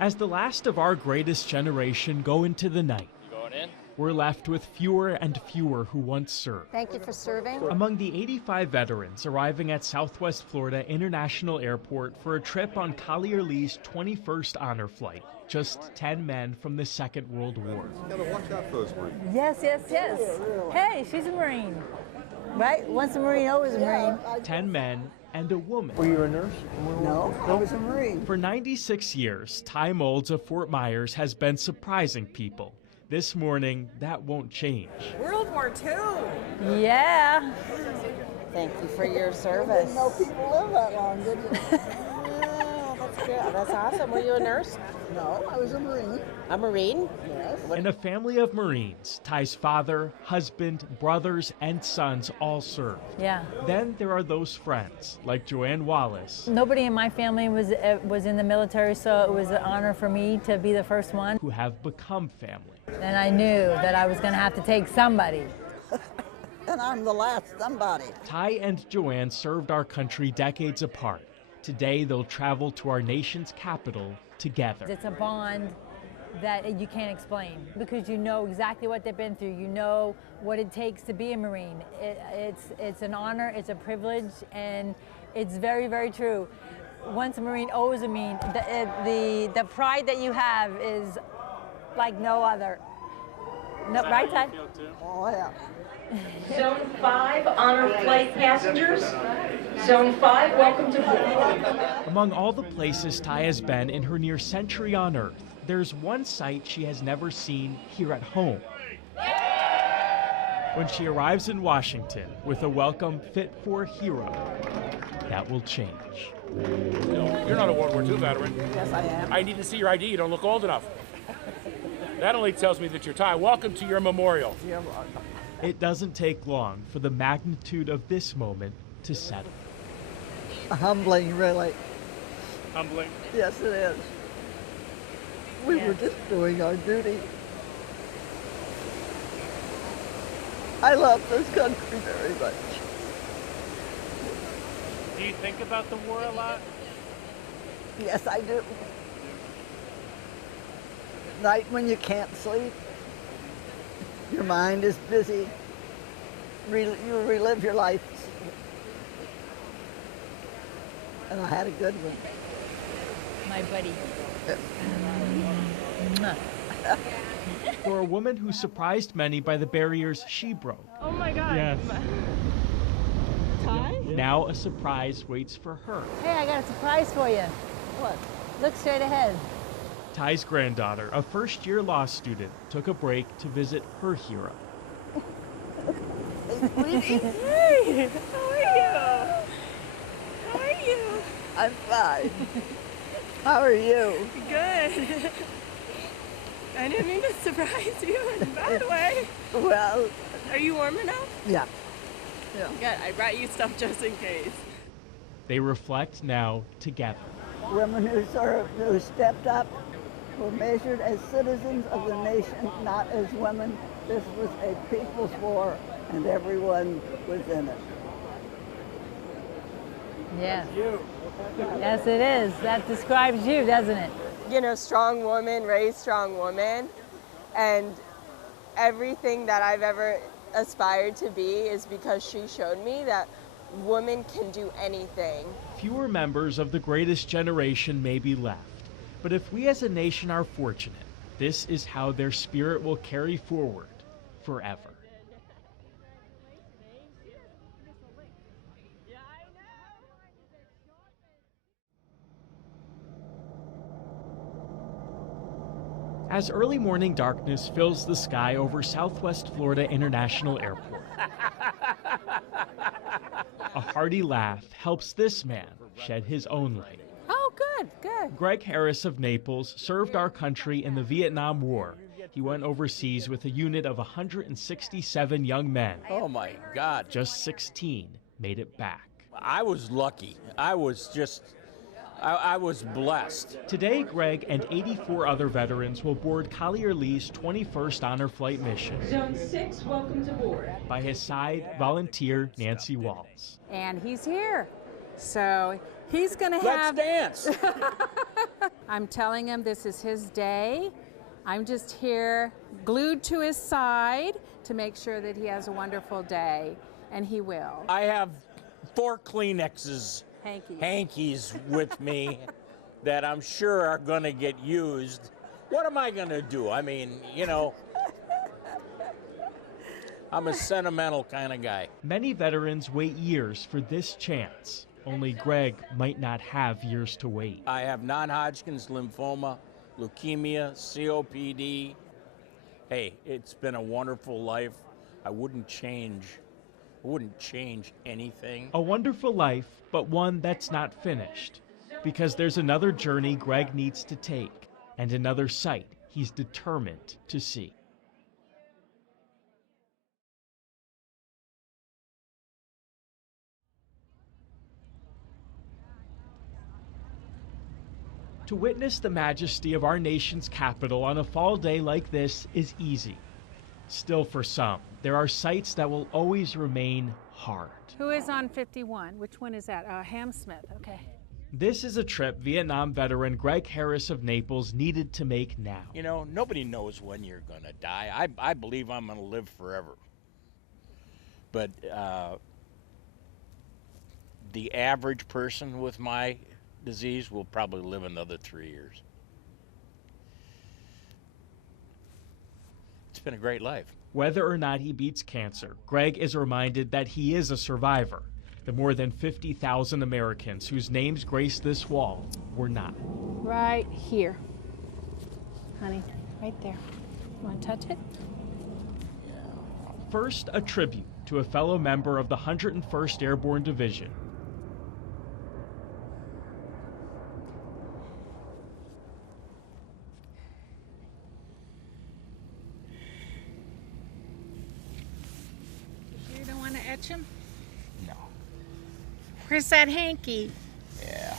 As the last of our greatest generation go into the night, we're left with fewer and fewer who once served. Thank you for serving. Among the 85 veterans arriving at Southwest Florida International Airport for a trip on Collier-Lee's 21st honor flight, just 10 men from the Second World War. Gotta watch out for those Marines. Yes, yes, yes. Hey, she's a Marine. Right? Once a Marine, always a Marine. 10 men and a woman. Were you a nurse? No, I was a Marine. For 96 years, Ty Molds of Fort Myers has been surprising people. This morning, that won't change. World War II. Yeah. Thank you for your service. I didn't know people live that long, did you? Oh, that's good. That's awesome. Were you a nurse? No, I was a Marine. A Marine? Yes. In a family of Marines, Ty's father, husband, brothers, and sons all served. Yeah. Then there are those friends, like Joanne Wallace, Nobody in my family was in the military, so it was an honor for me to be the first one. who have become family. And I knew that I was going to have to take somebody. And I'm the last somebody. Ty and Joanne served our country decades apart. Today, they'll travel to our nation's capital together. It's a bond that you can't explain because you know exactly what they've been through. You know what it takes to be a Marine. It's an honor, it's a privilege, and it's very, very true. Once a Marine, always a Marine. The pride that you have is like no other. No, right, Ty? Oh, yeah. Zone 5, honor flight passengers. Zone 5, welcome to board. Among all the places Ty has been in her near century on Earth, there's one sight she has never seen here at home. When she arrives in Washington with a welcome fit for a hero, that will change. You're not a World War II veteran. Yes, I am. I need to see your ID. You don't look old enough. That only tells me that you're Ty. Welcome to your memorial. It doesn't take long for the magnitude of this moment to settle. Humbling, really. Humbling. Yes, it is. We were just doing our duty. I love this country very much. Do you think about the war a lot? Yes, I do. Night when you can't sleep, your mind is busy. You relive your life. And I had a good one. My buddy. For a woman who surprised many by the barriers she broke. Oh my God. Yes. Ty? Now a surprise waits for her. Hey, I got a surprise for you. What? Look straight ahead. Ty's granddaughter, a first-year law student, took a break to visit her hero. Hey, how are you? How are you? I'm fine. How are you? Good. I didn't mean to surprise you in a bad way. Well, Are you warm enough? yeah. Yeah. Good. I brought you stuff just in case. They reflect now together. Women who stepped up were measured as citizens of the nation, not as women. This was a people's war, and everyone was in it. Yeah. Yes, it is. That describes you, doesn't it? You know, strong woman, raised strong woman, and everything that I've ever aspired to be is because she showed me that women can do anything. Fewer members of the greatest generation may be left, but if we as a nation are fortunate, this is how their spirit will carry forward forever. As early morning darkness fills the sky over Southwest Florida International Airport, a hearty laugh helps this man shed his own light. Oh, good, good. Greg Harris of Naples served our country in the Vietnam War. He went overseas with a unit of 167 young men. Oh my God. Just 16 made it back. I was lucky. I was blessed. Today, Greg and 84 other veterans will board Collier-Lee's 21st honor flight mission. Zone 6, welcome to board. By his side, volunteer Nancy Walls. And he's here. So He's going to Let's have... dance. I'm telling him this is his day. I'm just here glued to his side to make sure that he has a wonderful day, and he will. I have 4 Kleenexes, hankies with me that I'm sure are going to get used. What am I going to do? I mean, you know, I'm a sentimental kind of guy. Many veterans wait years for this chance. Only Greg might not have years to wait. I have non-Hodgkin's lymphoma, leukemia, COPD. Hey, it's been a wonderful life. I wouldn't change anything. A wonderful life, but one that's not finished. Because there's another journey Greg needs to take, and another sight he's determined to see. To witness the majesty of our nation's capital on a fall day like this is easy. Still, for some, there are sights that will always remain hard. Who is on 51? Which one is that? Hamsmith, okay. This is a trip Vietnam veteran Greg Harris of Naples needed to make now. You know, nobody knows when you're going to die. I believe I'm going to live forever. But the average person with my disease will probably live another 3 years. It's been a great life. Whether or not he beats cancer, Greg is reminded that he is a survivor. The more than 50,000 Americans whose names grace this wall were not. Right here. Honey, right there. Want to touch it? First, a tribute to a fellow member of the 101st Airborne Division. You don't want to etch him? No. Where's that hanky? Yeah.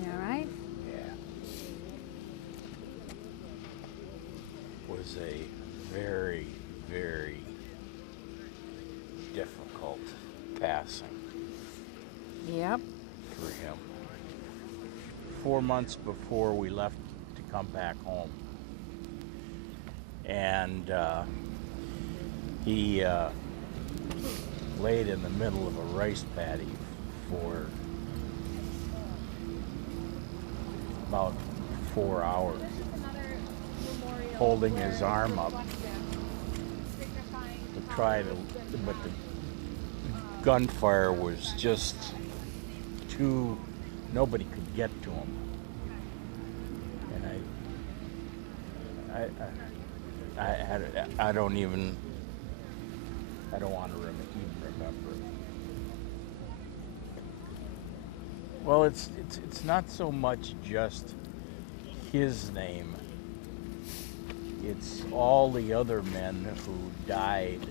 You all right? Yeah. Was a very, very difficult passing Yep. for him. 4 months before we left to come back home. And he laid in the middle of a rice paddy for about 4 hours, holding his arm up to try to, but the gunfire was just too, nobody could get to him. And I don't want to even remember. Well, it's not so much just his name. It's all the other men who died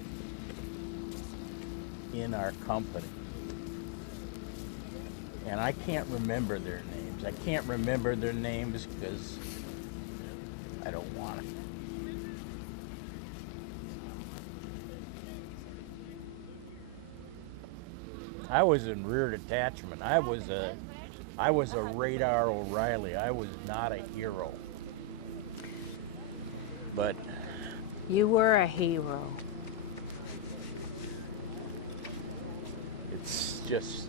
in our company. And I can't remember their names. I can't remember their names because I don't want to. I was in rear detachment. I was a Radar O'Reilly. I was not a hero. But You were a hero. it's just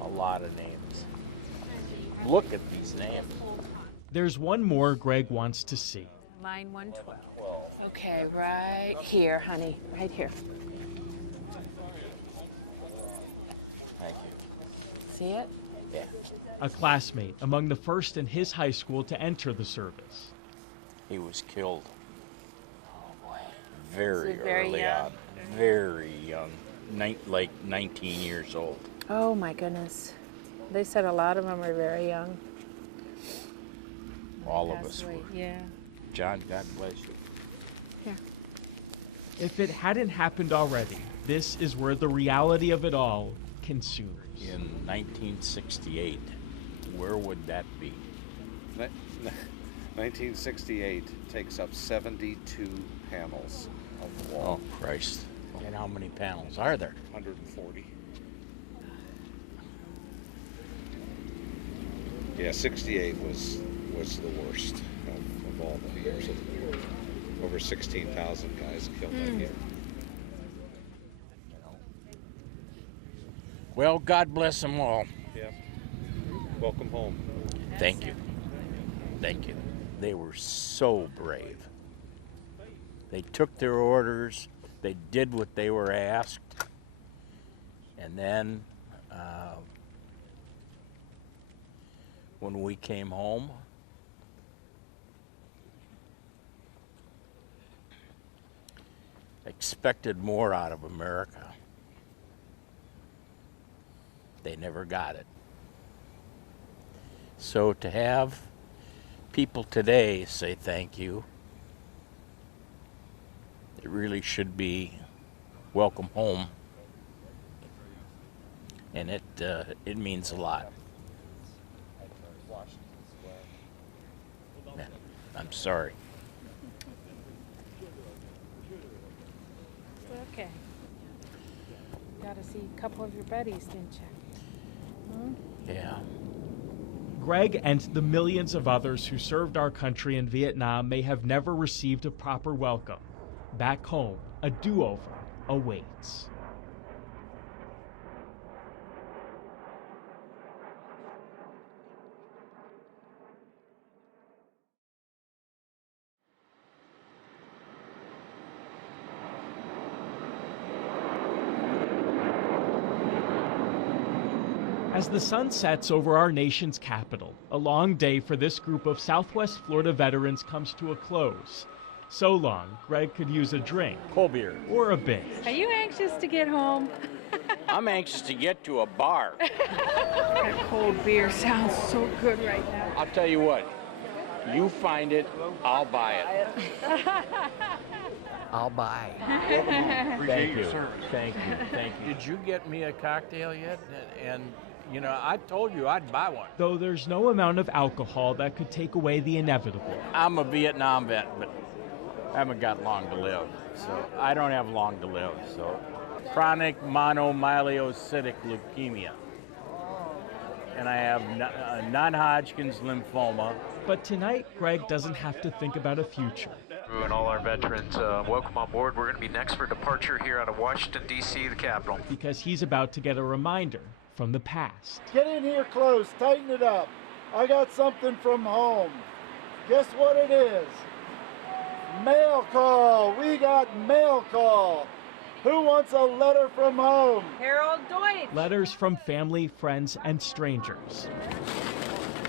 a lot of names. Look at these names. There's one more Greg wants to see. Line 112. Okay, right here, honey. Right here. Thank you. See it? Yeah. A classmate among the first in his high school to enter the service. He was killed. Oh boy. Very Is it very early young? on. Very young. Like 19 years old. Oh my goodness. They said a lot of them are very young. All of Passed us away. were. Yeah. John, God bless you. Here. If it hadn't happened already, this is where the reality of it all consumes. In 1968, where would that be? 1968 takes up 72 panels of the wall. Oh, Christ. And how many panels are there? 140. Yeah, 68 was the worst of all the years of the war. Over 16,000 guys killed that year. Well, God bless them all. Yeah. Welcome home. Thank you. Thank you. They were so brave. They took their orders. They did what they were asked. And then when we came home, expected more out of America. They never got it. So to have people today say thank you, it really should be welcome home, and it means a lot. I'm sorry. Okay. Got to see a couple of your buddies, didn't you? Yeah. Greg and the millions of others who served our country in Vietnam may have never received a proper welcome. Back home, a do-over awaits. As the sun sets over our nation's capital, a long day for this group of Southwest Florida veterans comes to a close. So long, Greg could use a drink. Cold beer. Or a binge. Are you anxious to get home? I'm anxious to get to a bar. That cold beer sounds so good right now. I'll tell you what, you find it, I'll buy it. I'll buy. Thank you. Thank you. Thank you. Did you get me a cocktail yet? And you know, I told you I'd buy one. Though there's no amount of alcohol that could take away the inevitable. I'm a Vietnam vet, but I haven't got long to live. So I don't have long to live. So chronic monomyelocystic leukemia. And I have non-Hodgkin's lymphoma. But tonight, Greg doesn't have to think about a future. And all our veterans, welcome on board. We're going to be next for departure here out of Washington, D.C., the capital. Because he's about to get a reminder from the past. Get in here close, tighten it up. I got something from home. Guess what it is? Mail call. We got mail call. Who wants a letter from home? Harold Deutsch. Letters from family, friends, and strangers.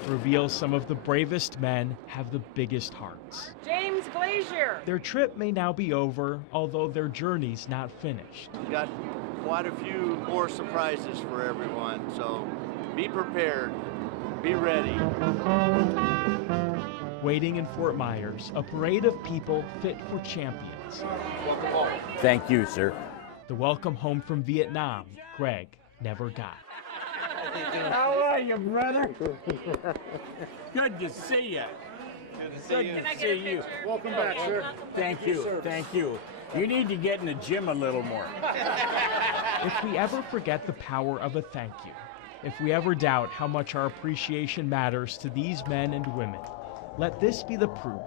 Reveals some of the bravest men have the biggest hearts. James Glazier. Their trip may now be over, although their journey's not finished. We've got quite a few more surprises for everyone, so be prepared, be ready. Waiting in Fort Myers, a parade of people fit for champions. Welcome home. Thank you, sir. The welcome home from Vietnam, Greg never got. How are you, brother? Good to see you. Good to see you. Can I get a picture? Welcome back, sir. Thank you. Thank you. You need to get in the gym a little more. If we ever forget the power of a thank you, if we ever doubt how much our appreciation matters to these men and women, let this be the proof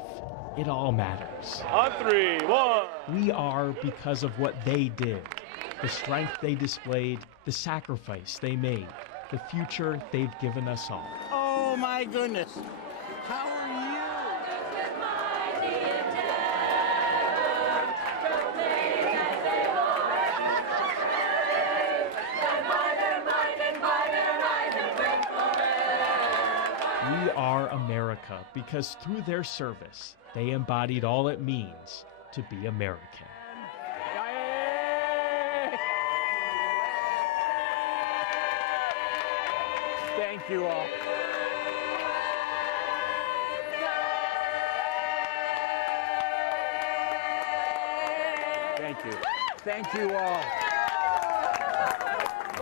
it all matters. On 3, 1. We are because of what they did, the strength they displayed, the sacrifice they made, the future they've given us all. Oh my goodness. How are you? We are America because through their service, they embodied all it means to be American. Thank you all. Thank you. Thank you all.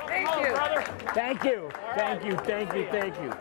Thank you. brother. Thank you. Thank you. Thank you. Thank you.